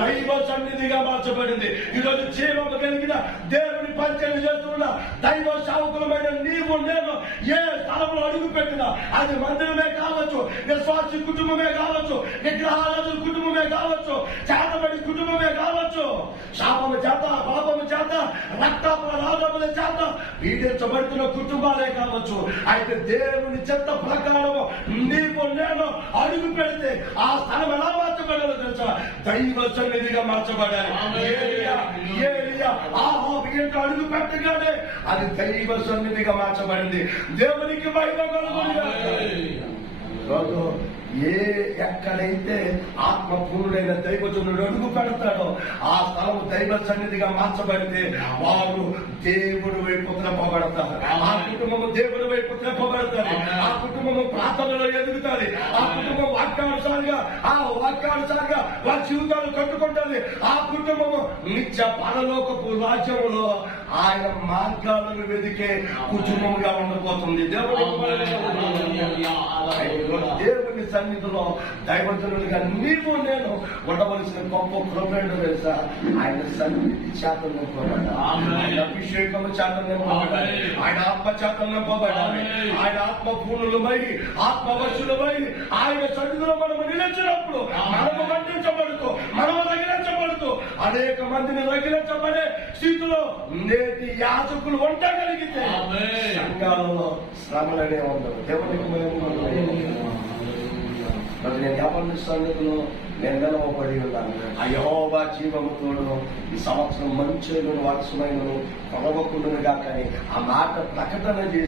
దైవ సన్నిధిగా మార్చబడింది. ఈరోజు జీవము కలిగిన దేవుని పరిచయం చేస్తున్న దైవ సేవకులమైన నీవు నేను ఏ స్థలంలో అడుగు పెట్టినా అది మందిరమే కావచ్చు, విశ్వాసి కుటుంబమే కావచ్చు, విగ్రహాల కుటుంబమే కావచ్చు, చేతబడి కుటుంబమే కావచ్చు, శాపము చేత పాపము చేత రక్తప్రలాపముల చేత పీడించబడుతున్న కుటుంబాలే కావచ్చు. అయితే దేవుని చెత్త ప్రకారము నీవు నేను అడుగు పెడితే ఆ స్థలం ఎలా మార్చబడాలో తెలుసా? దైవ సన్నిధిగా మార్చబడాలి. ఏలియా అడుగు పెట్టగానే అది దైవ సన్నిధిగా మార్చబడింది. దేవునికి మహిమ కలుగును. ఎక్కడైతే ఆత్మపూర్ణుడైన దైవజనుడు అడుగు పెడతాడో ఆ స్థలం దైవ సన్నిధిగా మార్చబడితే వారు దేవుడి వైపు త్రెప్పబడతారు. ఆ కుటుంబము దేవుడి వైపు త్రెప్పబడతారు. ఆ కుటుంబము ప్రార్థనలో ఎదుగుతుంది. ఆ కుటుంబం వాక్యానుసారిగా వారి జీవితాలు కట్టుకుంటుంది. ఆ కుటుంబము నిత్య పరలోకపు రాజ్యములో ఆయన మార్గాలను వెదికే కుటుంబముగా ఉండబోతుంది. దేవుని సన్నిధిలో దైవజనులుగా నీవు నేను ఉండవలసిన గొప్ప కృపేంటో తెలుసా? ఆయన సన్నిధి చేత నింపబడాలి, ఆయన అభిషేకము చేత నింపబడాలి, ఆయన ఆత్మ చేత నింపబడాలి. ఆయన ఆత్మ పూర్ణులమై ఆత్మవశులమై ఆయన సన్నిధిలో మనము నిలిచినప్పుడు మనము మండించబడుతూ మనము రగిలించబడుతూ అనేక మందిని రగిలించబడే స్థితిలో నేటి యాజకులు ఉండగలిగితే సంఘాలలో శ్రమలనే ఉండదు. దేవునికి నేను యాభై సన్నిధిలో నేను నిలవబడి ఉన్నాను. ఆ యెహోవా జీవముతోడు ఈ సంవత్సరం మంచి వారసులైనను కొనవకుండునుగా కానీ ఆ మాట ప్రకటన చేసి